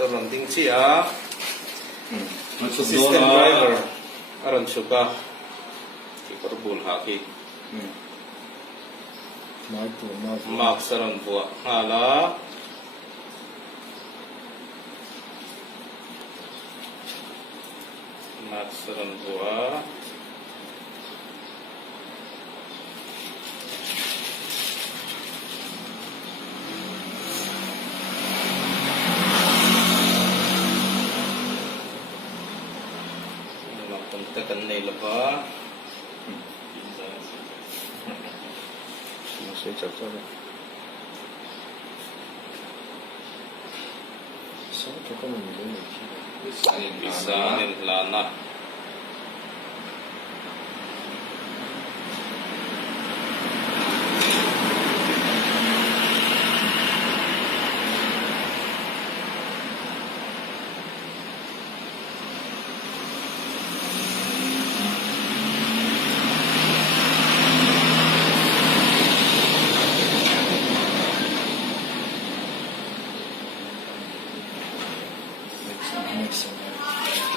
Terlanding siya. System driver. Aran suka. Kikarbul haki. Mark saran buwa. Hala. Mark saran buwa. Tekan nila pa. Masih cocok. Saan ka naman Bisa nin lana.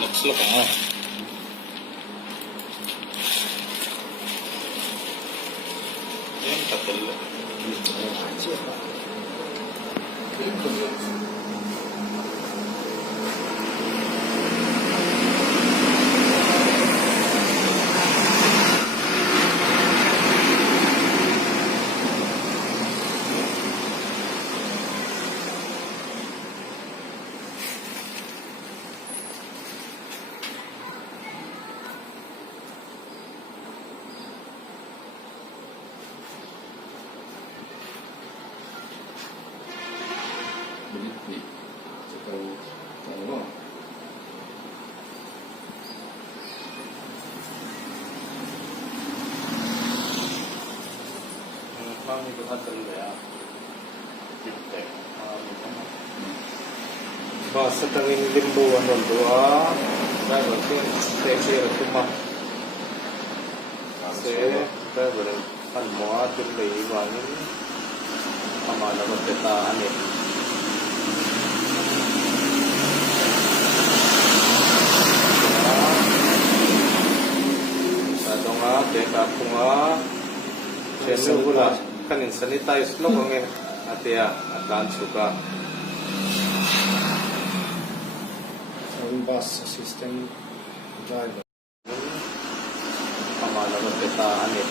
Looks ah. Yan, katalo. Itu hasil ya. Bahasa tanging limbuan ng doa. Dahil saya cuma saya berpanmuat dari ibanin kemana berdetaan ini. Satu ngah, dekat bunga, channel gula. Kanin sanitize lo kung atia akan suka. Bus assistant driver. Kamala mo tetaan eh.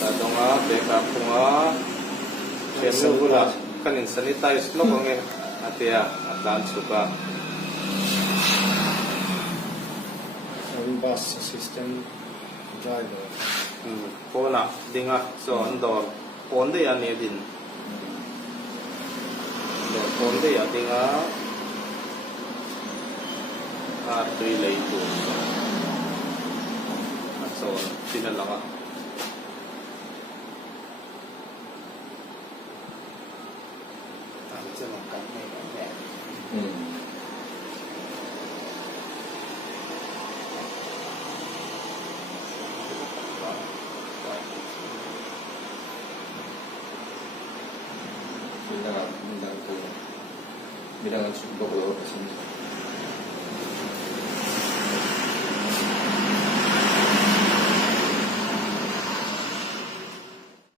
Sado nga, backup ko nga. Channel gula. Kanin sanitize lo kung atia akan suka. Bus assistant driver. Pona, dinga, so andor. Ponde ya ni din. Ponde ya dinga. Relay to. So, sinalanga. Sa magkakay ka. Bilangan sumpah kalau kesini.